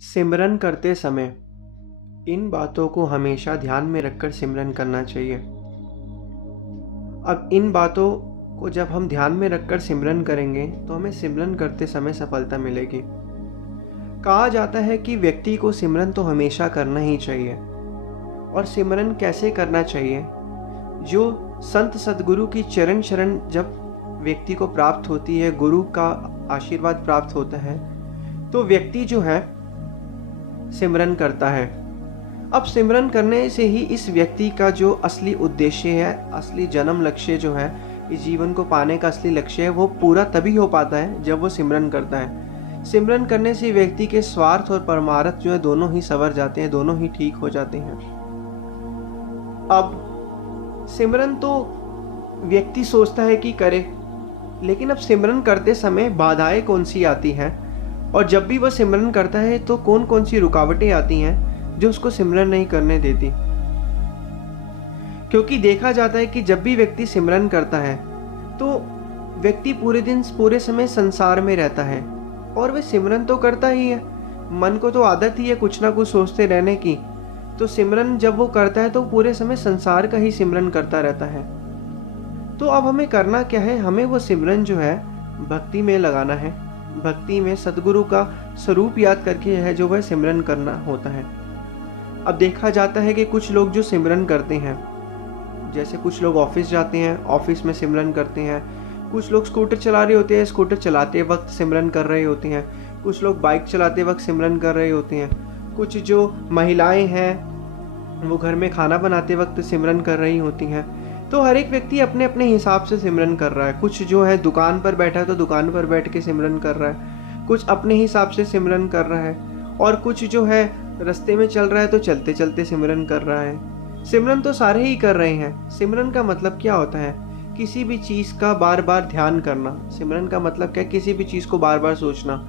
सिमरन करते समय इन बातों को हमेशा ध्यान में रखकर सिमरन करना चाहिए। अब इन बातों को जब हम ध्यान में रखकर सिमरन करेंगे तो हमें सिमरन करते समय सफलता मिलेगी। कहा जाता है कि व्यक्ति को सिमरन तो हमेशा करना ही चाहिए। और सिमरन कैसे करना चाहिए? जो संत सद्गुरु की चरण शरण जब व्यक्ति को प्राप्त होती है, गुरु का आशीर्वाद प्राप्त होता है, तो व्यक्ति जो है सिमरन करता है। अब सिमरन करने से ही इस व्यक्ति का जो असली उद्देश्य है, असली जन्म लक्ष्य जो है, इस जीवन को पाने का असली लक्ष्य है, वो पूरा तभी हो पाता है जब वो सिमरन करता है। सिमरन करने से व्यक्ति के स्वार्थ और परमार्थ जो है दोनों ही संवर जाते हैं, दोनों ही ठीक हो जाते हैं। अब सिमरन तो व्यक्ति सोचता है कि करे, लेकिन अब सिमरन करते समय बाधाएं कौन सी आती हैं, और जब भी वह सिमरन करता है तो कौन कौन सी रुकावटें आती हैं जो उसको सिमरन नहीं करने देती। क्योंकि देखा जाता है कि जब भी व्यक्ति सिमरन करता है तो व्यक्ति पूरे दिन पूरे समय संसार में रहता है, और वह सिमरन तो करता ही है। मन को तो आदत ही है कुछ ना कुछ सोचते रहने की, तो सिमरन जब वो करता है तो पूरे समय संसार का ही सिमरन करता रहता है। तो अब हमें करना क्या है? हमें वो सिमरन जो है भक्ति में लगाना है। भक्ति में सद्गुरु का स्वरूप याद करके है जो वह सिमरन करना होता है। अब देखा जाता है कि कुछ लोग जो सिमरन करते हैं, जैसे कुछ लोग ऑफिस जाते हैं, ऑफिस में सिमरन करते हैं। कुछ लोग स्कूटर चला रहे होते हैं, स्कूटर चलाते वक्त सिमरन कर रहे होते हैं। कुछ लोग बाइक चलाते वक्त सिमरन कर रहे होते हैं। कुछ जो महिलाएं हैं वो घर में खाना बनाते वक्त सिमरन कर रही होती हैं। तो हर एक व्यक्ति अपने अपने हिसाब से सिमरन कर रहा है। कुछ जो है दुकान पर बैठा है तो दुकान पर बैठ के सिमरन कर रहा है, कुछ अपने हिसाब से सिमरन कर रहा है, और कुछ जो है रास्ते में चल रहा है तो चलते चलते सिमरन कर रहा है। सिमरन तो सारे ही कर रहे हैं। सिमरन का मतलब क्या होता है? किसी भी चीज़ का बार बार ध्यान करना। सिमरन का मतलब क्या? किसी भी चीज़ को बार बार सोचना।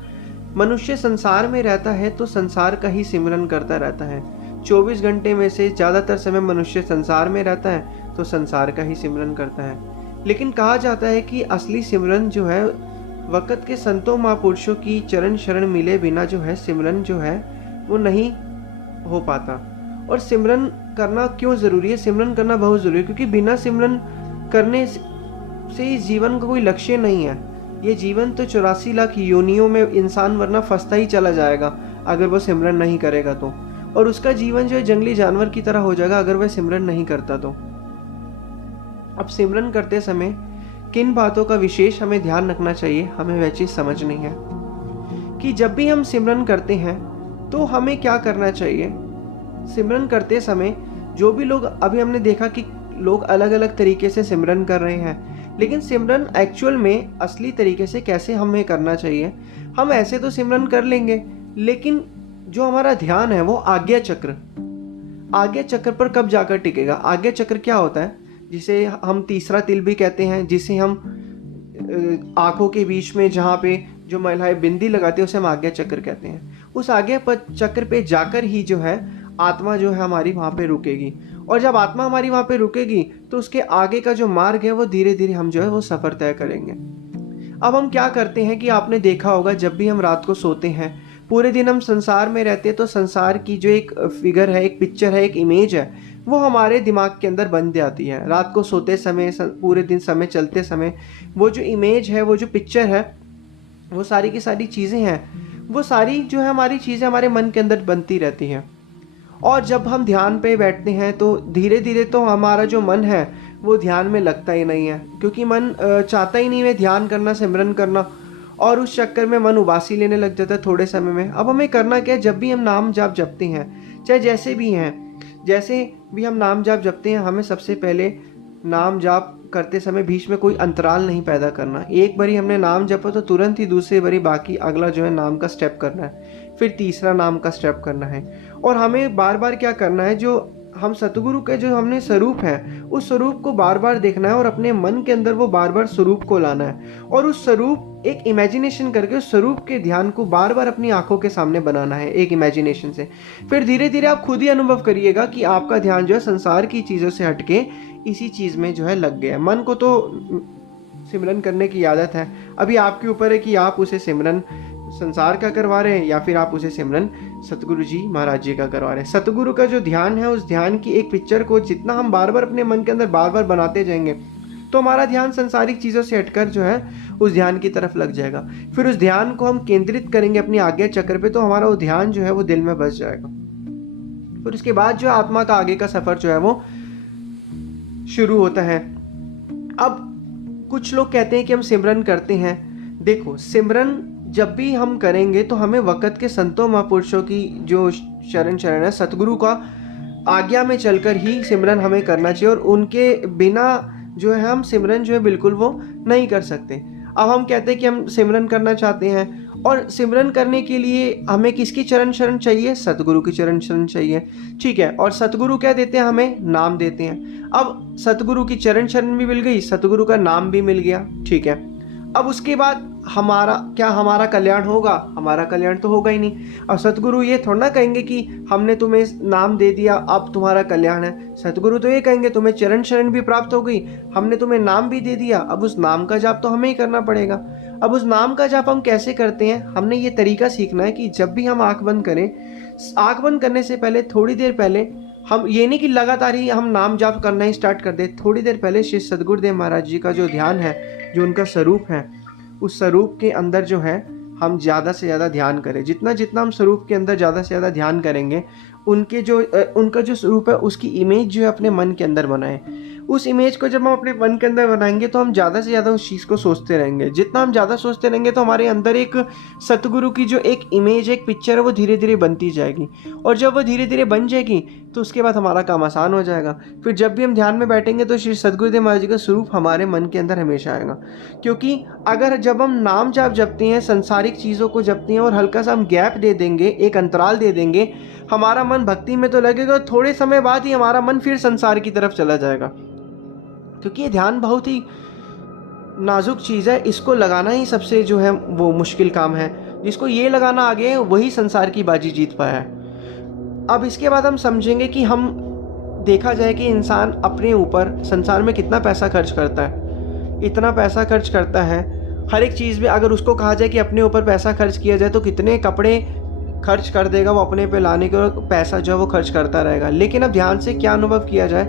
मनुष्य संसार में रहता है तो संसार का ही सिमरन करता रहता है। 24 घंटे में से ज़्यादातर समय मनुष्य संसार में रहता है तो संसार का ही सिमरन करता है। लेकिन कहा जाता है कि असली सिमरन जो है वक़्त के संतों महापुरुषों की चरण शरण मिले बिना जो है सिमरन जो है वो नहीं हो पाता। और सिमरन करना क्यों ज़रूरी है? सिमरन करना बहुत ज़रूरी है क्योंकि बिना सिमरन करने से इस जीवन का कोई लक्ष्य नहीं है। ये जीवन तो 84 लाख योनियों में इंसान वरना फंसता ही चला जाएगा अगर वो सिमरन नहीं करेगा तो, और उसका जीवन जो है जंगली जानवर की तरह हो जाएगा अगर वह सिमरन नहीं करता तो। अब सिमरन करते समय किन बातों का विशेष हमें ध्यान रखना चाहिए, हमें वह चीज़ समझनी है कि जब भी हम सिमरन करते हैं तो हमें क्या करना चाहिए। सिमरन करते समय जो भी लोग, अभी हमने देखा कि लोग अलग अलग तरीके से सिमरन कर रहे हैं, लेकिन सिमरन एक्चुअल में असली तरीके से कैसे हमें करना चाहिए। हम ऐसे तो सिमरन कर लेंगे, लेकिन जो हमारा ध्यान है वो आज्ञा चक्र पर कब जाकर टिकेगा। आज्ञा चक्र क्या होता है? जिसे हम तीसरा तिल भी कहते हैं, जिसे हम आंखों के बीच में जहाँ पे जो महिलाएं बिंदी लगाती है उसे हम आज्ञा चक्र कहते हैं। उस आज्ञा चक्र पे जाकर ही जो है आत्मा जो है हमारी वहाँ पे रुकेगी, और जब आत्मा हमारी वहाँ पे रुकेगी तो उसके आगे का जो मार्ग है वो धीरे धीरे हम जो है वो सफ़र तय करेंगे। अब हम क्या करते हैं कि आपने देखा होगा जब भी हम रात को सोते हैं, पूरे दिन हम संसार में रहते हैं तो संसार की जो एक फिगर है, एक पिक्चर है, एक इमेज है, वो हमारे दिमाग के अंदर बन जाती है। रात को सोते समय, पूरे दिन समय चलते समय वो जो इमेज है, वो जो पिक्चर है, वो सारी की सारी चीज़ें हैं, वो सारी जो है हमारी चीज़ें हमारे मन के अंदर बनती रहती हैं। और जब हम ध्यान पे बैठते हैं तो धीरे धीरे तो हमारा जो मन है वो ध्यान में लगता ही नहीं है, क्योंकि मन चाहता ही नहीं है ध्यान करना, सिमरन करना, और उस चक्कर में मन उबासी लेने लग जाता है थोड़े समय में। अब हमें करना क्या है? जब भी हम नाम जाप जपते हैं, चाहे जैसे भी हम नाम जाप जपते हैं, हमें सबसे पहले नाम जाप करते समय बीच में कोई अंतराल नहीं पैदा करना। एक बारी हमने नाम जपा तो तुरंत ही दूसरी बारी बाकी अगला जो है नाम का स्टेप करना है, फिर तीसरा नाम का स्टेप करना है। और हमें बार बार क्या करना है, जो हम सतगुरु के जो हमने स्वरूप है उस स्वरूप को बार बार देखना है, और अपने मन के अंदर वो बार बार स्वरूप को लाना है, और उस स्वरूप एक इमेजिनेशन करके उस स्वरूप के ध्यान को बार बार अपनी आंखों के सामने बनाना है एक इमेजिनेशन से। फिर धीरे धीरे आप खुद ही अनुभव करिएगा कि आपका ध्यान जो है संसार की चीज़ों से हटके इसी चीज़ में जो है लग गया। मन को तो सिमरन करने की आदत है, अभी आपके ऊपर है कि आप उसे सिमरन संसार का करवा रहे हैं या फिर आप उसे सिमरन सतगुरु जी महाराज जी का करवा रहे हैं। सतगुरु का जो ध्यान है, उस ध्यान की एक पिक्चर को जितना हम बार बार अपने मन के अंदर बार बार बनाते जाएंगे तो हमारा ध्यान संसारिक चीज़ों से हटकर जो है उस ध्यान की तरफ लग जाएगा। फिर उस ध्यान को हम केंद्रित करेंगे अपनी आज्ञा चक्र पे, तो हमारा वो ध्यान जो है वो दिल में बस जाएगा। फिर उसके बाद जो आत्मा का आगे का सफर जो है वो शुरू होता है। अब कुछ लोग कहते हैं कि हम सिमरन करते हैं। देखो, सिमरन जब भी हम करेंगे तो हमें वक़्त के संतों महापुरुषों की जो शरण है, सतगुरु का आज्ञा में चलकर ही सिमरन हमें करना चाहिए, और उनके बिना जो है हम सिमरन जो है बिल्कुल वो नहीं कर सकते। अब हम कहते हैं कि हम सिमरन करना चाहते हैं, और सिमरन करने के लिए हमें किसकी चरण शरण चाहिए? सतगुरु की चरण शरण चाहिए, ठीक है। और सतगुरु क्या देते हैं? हमें नाम देते हैं। अब सतगुरु की चरण शरण भी मिल गई, सतगुरु का नाम भी मिल गया, ठीक है। अब उसके बाद हमारा कल्याण होगा? हमारा कल्याण तो होगा ही नहीं। अब सतगुरु ये थोड़ा ना कहेंगे कि हमने तुम्हें नाम दे दिया अब तुम्हारा कल्याण है। सतगुरु तो ये कहेंगे तुम्हें चरण शरण भी प्राप्त हो गई, हमने तुम्हें नाम भी दे दिया, अब उस नाम का जाप तो हमें ही करना पड़ेगा। अब उस नाम का जाप हम कैसे करते हैं? हमने ये तरीका सीखना है कि जब भी हम आंख बंद करें, आंख बंद करने से पहले थोड़ी देर पहले हम ये नहीं कि लगातार ही हम नाम जाप करना ही स्टार्ट कर दें। थोड़ी देर पहले श्री सद्गुरुदेव महाराज जी का जो ध्यान है, जो उनका स्वरूप है, उस स्वरूप के अंदर जो है हम ज़्यादा से ज़्यादा ध्यान करें। जितना हम स्वरूप के अंदर ज़्यादा से ज़्यादा ध्यान करेंगे, उनका जो स्वरूप है उसकी इमेज जो है अपने मन के अंदर बनाएं। उस इमेज को जब हम अपने मन के अंदर बनाएंगे तो हम ज़्यादा से ज़्यादा उस चीज़ को सोचते रहेंगे। जितना हम ज़्यादा सोचते रहेंगे तो हमारे अंदर एक सतगुरु की जो एक इमेज, एक पिक्चर है, वो धीरे धीरे बनती जाएगी। और जब वो धीरे धीरे बन जाएगी तो उसके बाद हमारा काम आसान हो जाएगा। फिर जब भी हम ध्यान में बैठेंगे तो श्री सद्गुरुदेव महाराज जी का स्वरूप हमारे मन के अंदर हमेशा आएगा। क्योंकि अगर जब हम नाम जाप जपते हैं, संसारिक चीज़ों को जपते हैं और हल्का सा हम गैप दे देंगे, एक अंतराल दे देंगे, हमारा मन भक्ति में तो लगेगा, थोड़े समय बाद ही हमारा मन फिर संसार की तरफ चला जाएगा। क्योंकि ये ध्यान बहुत ही नाजुक चीज़ है, इसको लगाना ही सबसे जो है वो मुश्किल काम है। जिसको ये लगाना आ गया है वही संसार की बाजी जीत पाया है। अब इसके बाद हम समझेंगे कि हम देखा जाए कि इंसान अपने ऊपर संसार में कितना पैसा खर्च करता है। इतना पैसा खर्च करता है हर एक चीज़ में। अगर उसको कहा जाए कि अपने ऊपर पैसा खर्च किया जाए तो कितने कपड़े खर्च कर देगा वो अपने पे लाने के, पैसा जो है वो खर्च करता रहेगा। लेकिन अब ध्यान से क्या अनुभव किया जाए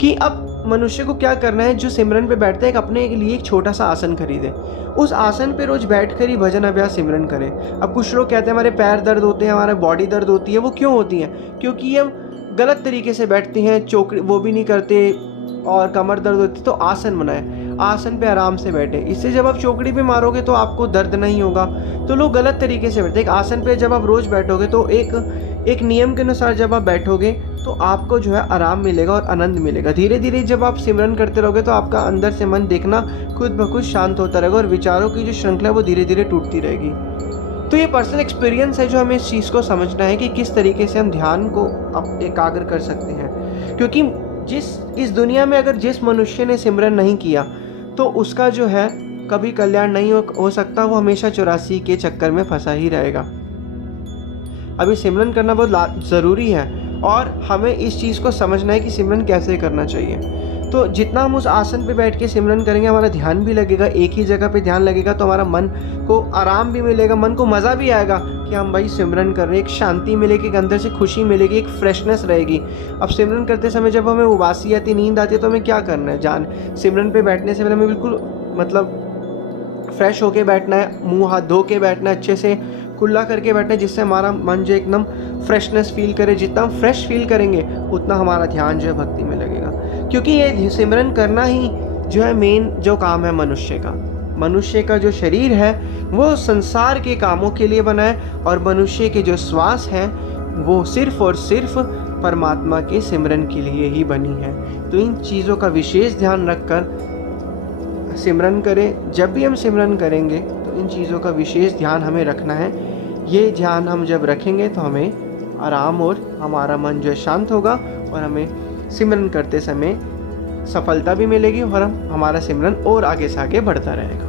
कि अब मनुष्य को क्या करना है, जो सिमरन पे बैठता है, एक अपने लिए एक छोटा सा आसन खरीदे, उस आसन पे रोज बैठकर ही भजन अभ्यास सिमरन करे। अब कुछ लोग कहते हैं हमारे पैर दर्द होते हैं, हमारे बॉडी दर्द होती है। वो क्यों होती है? क्योंकि हम गलत तरीके से बैठते हैं, चौकड़ी वो भी नहीं करते और कमर दर्द होती है। तो आसन बनाए, आसन पे आराम से बैठे। इससे जब आप चौकड़ी पे मारोगे तो आपको दर्द नहीं होगा। तो लोग गलत तरीके से बैठते हैं। एक आसन पे जब आप रोज बैठोगे तो एक नियम के अनुसार जब आप बैठोगे तो आपको जो है आराम मिलेगा और आनंद मिलेगा। धीरे धीरे जब आप सिमरन करते रहोगे तो आपका अंदर से मन देखना खुद ब खुद शांत होता रहेगा और विचारों की जो श्रृंखला वो धीरे धीरे टूटती रहेगी। तो ये पर्सनल एक्सपीरियंस है जो हमें इस चीज़ को समझना है कि किस तरीके से हम ध्यान को एकाग्र कर सकते हैं। क्योंकि इस दुनिया में अगर जिस मनुष्य ने सिमरन नहीं किया तो उसका जो है कभी कल्याण नहीं हो सकता। वो हमेशा 84 के चक्कर में फंसा ही रहेगा। अभी सिमरन करना बहुत ज़रूरी है और हमें इस चीज़ को समझना है कि सिमरन कैसे करना चाहिए। तो जितना हम उस आसन पे बैठ के सिमरन करेंगे, हमारा ध्यान भी लगेगा, एक ही जगह पे ध्यान लगेगा, तो हमारा मन को आराम भी मिलेगा, मन को मज़ा भी आएगा कि हम भाई सिमरन कर रहे हैं। एक शांति मिलेगी, एक अंदर से खुशी मिलेगी, एक फ्रेशनेस रहेगी। अब सिमरन करते समय जब हमें उबासी आती, नींद आती है, तो हमें क्या करना है? सिमरन पर बैठने से पहले हमें बिल्कुल फ्रेश होके बैठना है, मुँह हाथ धो के बैठना है, अच्छे से खुला करके बैठना है, जिससे हमारा मन जो एकदम फ्रेशनेस फील करे। जितना हम फ्रेश फील करेंगे उतना हमारा ध्यान जो है भक्ति में लगेगा। क्योंकि ये सिमरन करना ही जो है मेन जो काम है मनुष्य का। मनुष्य का जो शरीर है वो संसार के कामों के लिए बना है और मनुष्य के जो श्वास है वो सिर्फ और सिर्फ परमात्मा के सिमरन के लिए ही बनी है। तो इन चीज़ों का विशेष ध्यान रखकर सिमरन करें। जब भी हम सिमरन करेंगे तो इन चीज़ों का विशेष ध्यान हमें रखना है। ये ध्यान हम जब रखेंगे तो हमें आराम और हमारा मन जो है शांत होगा और हमें सिमरन करते समय सफलता भी मिलेगी और हमारा सिमरन और आगे से आगे बढ़ता रहेगा।